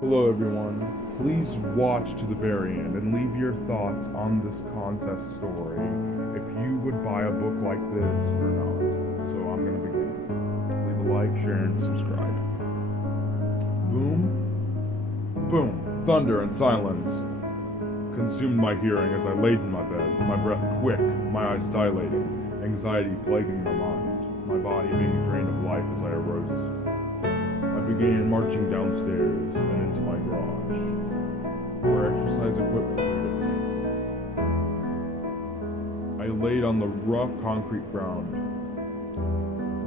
Hello everyone. Please watch to the very end and leave your thoughts on this contest story if you would buy a book like this or not. So I'm gonna begin. Leave a like, share, and subscribe. Boom, boom, thunder and silence consumed my hearing as I laid in my bed, my breath quick, my eyes dilating, anxiety plaguing my mind, my body being drained of life as I arose. I began marching downstairs and into my garage, where exercise equipment greeted me. I laid on the rough concrete ground,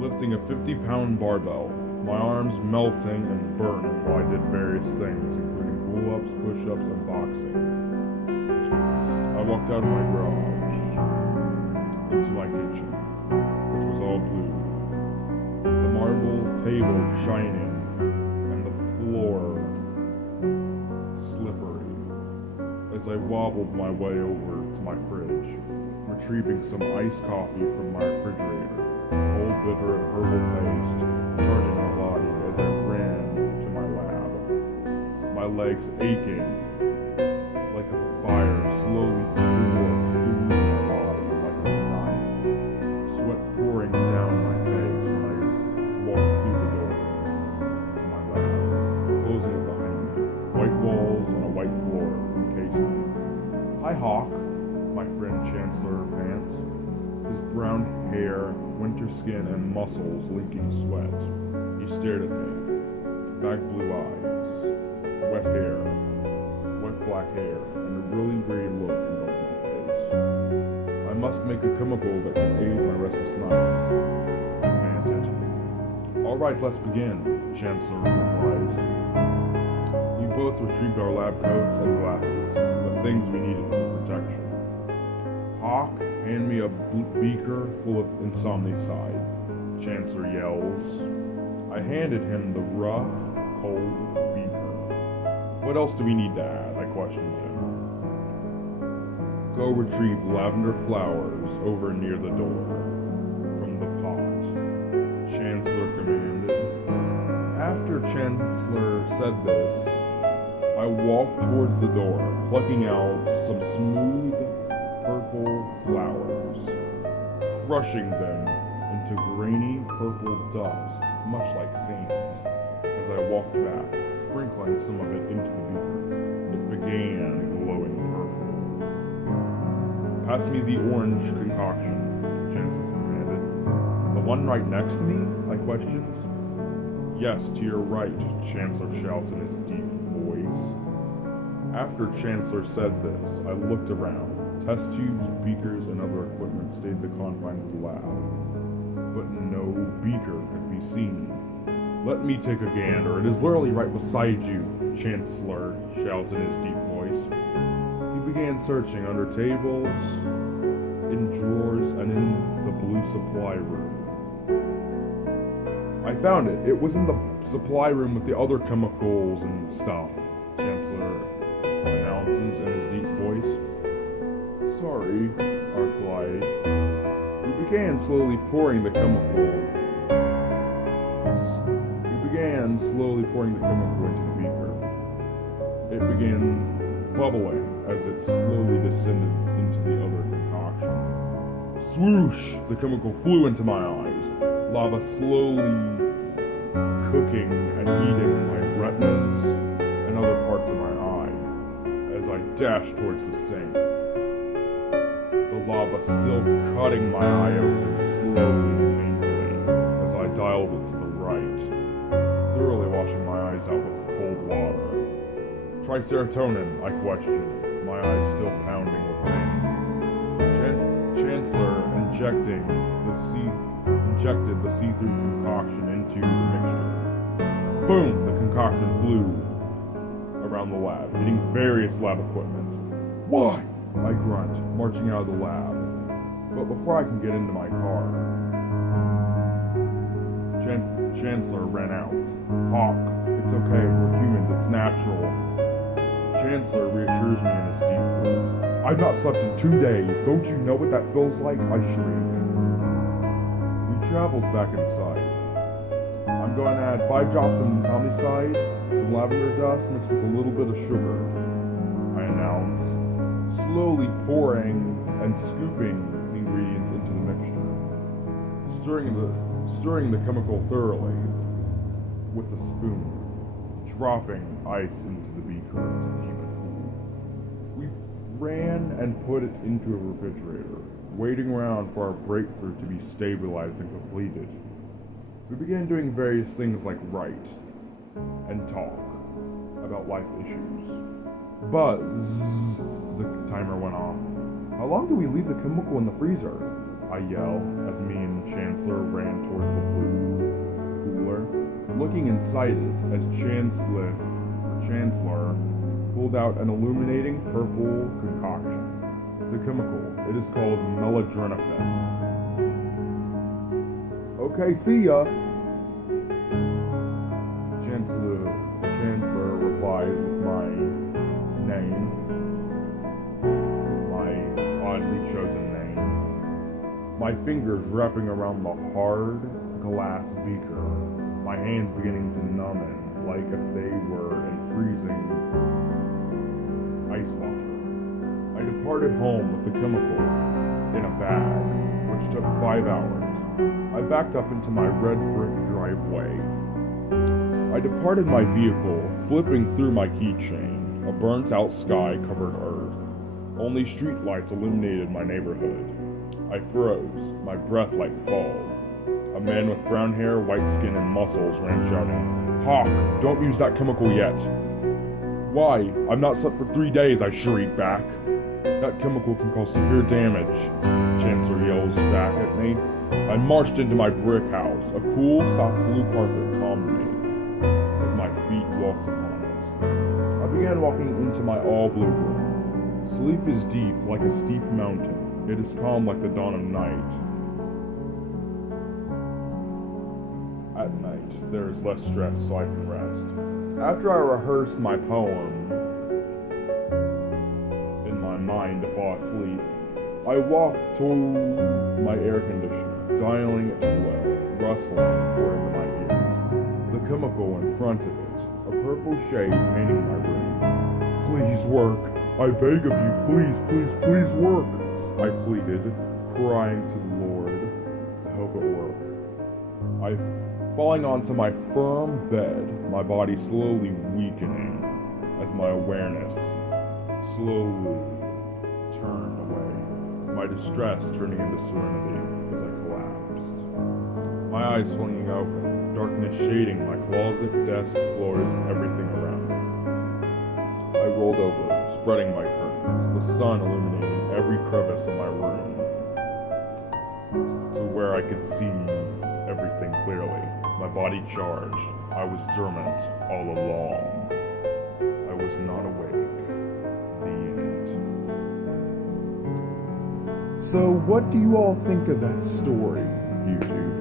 lifting a 50-pound barbell, my arms melting and burning while I did various things, including pull-ups, push-ups, and boxing. I walked out of my garage into my kitchen, which was all blue, the marble table shining and the floor slippery as I wobbled my way over to my fridge, retrieving some iced coffee from my refrigerator, cold, bitter, and herbal taste, charging my body as I ran to my lab, my legs aching like if a fire slowly tore through my body like a knife, sweat pouring down my face when I walked through the door to my lab, closing it behind me, white walls and a white floor encasing me. Hi, Hawk, my friend Chancellor Vance, his brown hair, winter skin, and muscles leaking sweat. He stared at me, back blue eyes, wet hair, black hair, and a really weird look in my face. I must make a chemical that can aid my restless nights, he commanded. All right, let's begin, Chancellor replies. We both retrieved our lab coats and glasses, the things we needed for protection. Hawk, hand me a beaker full of insomnicide, Chancellor yells. I handed him the rough, cold beaker. What else do we need to add? I questioned him. Go retrieve lavender flowers over near the door from the pot, Chancellor commanded. After Chancellor said this, I walked towards the door, plucking out some smooth purple flowers, crushing them into grainy purple dust, much like sand, as I walked back, sprinkling some of it into the beaker. It began glowing purple. Pass me the orange concoction, Chancellor commanded. The one right next to me? I questioned. Yes, to your right, Chancellor shouts in his deep voice. After Chancellor said this, I looked around. Test tubes, beakers, and other equipment stayed the confines of the lab, but no beaker could be seen. Let me take a gander. It is literally right beside you, Chancellor shouts in his deep voice. He began searching under tables, in drawers, and in the blue supply room. I found it. It was in the supply room with the other chemicals and stuff, Chancellor announces in his deep voice. Sorry, I replied. He began slowly pouring the chemical into the beaker. It began bubbling as it slowly descended into the other concoction. Swoosh! The chemical flew into my eyes, lava slowly cooking and eating my retinas and other parts of my eye as I dashed towards the sink. The lava still cutting my eye open slowly and painfully as I dialed it to the right, thoroughly washing my eyes out with cold water. Try serotonin, I questioned, my eyes still pounding with pain. Chancellor injected the see-through concoction into the mixture. Boom! The concoction flew around the lab, hitting various lab equipment. Why? I grunt, marching out of the lab. But before I can get into my car, Chancellor ran out. Hawk, it's okay, we're humans, it's natural. Chancellor reassures me in his deep voice. I've not slept in 2 days. Don't you know what that feels like? I shriek. We traveled back inside. I'm going to add 5 drops of Tomicide, some lavender dust mixed with a little bit of sugar, I announce, slowly pouring and scooping the ingredients into the mixture, stirring the chemical thoroughly with a spoon, dropping ice into the beaker to keep it cool. We ran and put it into a refrigerator, waiting around for our breakthrough to be stabilized and completed. We began doing various things like write and talk about life issues. Buzz! The timer went off. How long do we leave the chemical in the freezer? I yell as me and Chancellor ran towards the blue cooler, looking inside it as Chancellor pulled out an illuminating purple concoction. The chemical, it is called meladrenophen. Okay, see ya. Chancellor replies with my name, my oddly chosen name. My fingers wrapping around the hard glass beaker, my hands beginning to numb like if they were in freezing ice water. I departed home with the chemical in a bag, which took 5 hours. I backed up into my red brick driveway. I departed my vehicle, flipping through my keychain. A burnt-out sky covered earth. Only streetlights illuminated my neighborhood. I froze, my breath like fog. A man with brown hair, white skin, and muscles ran shouting, "Hawk, don't use that chemical yet." "Why? I've not slept for 3 days," I shrieked back. "That chemical can cause severe damage," Chancellor yells back at me. I marched into my brick house. A cool, soft blue carpet calmed me as my feet walked upon it. I began walking into my all-blue room. Sleep is deep like a steep mountain. It is calm like the dawn of night. At night, there is less stress, so I can rest. After I rehearsed my poem in my mind to fall asleep, I walked to my air conditioner, dialing it to low, rustling pouring into my ears. The chemical in front of it, a purple shade painting my room. "Please work. I beg of you, please work," I pleaded, crying to the Lord to help it work. Falling onto my firm bed, my body slowly weakening as my awareness slowly turned away, my distress turning into serenity as I collapsed. My eyes flinging open, darkness shading my closet, desk, floors, and everything around me. I rolled over, spreading my curtains, the sun illuminating every crevice in my room to where I could see everything clearly. My body charged. I was dormant all along. I was not awake. The end. So what do you all think of that story, YouTube?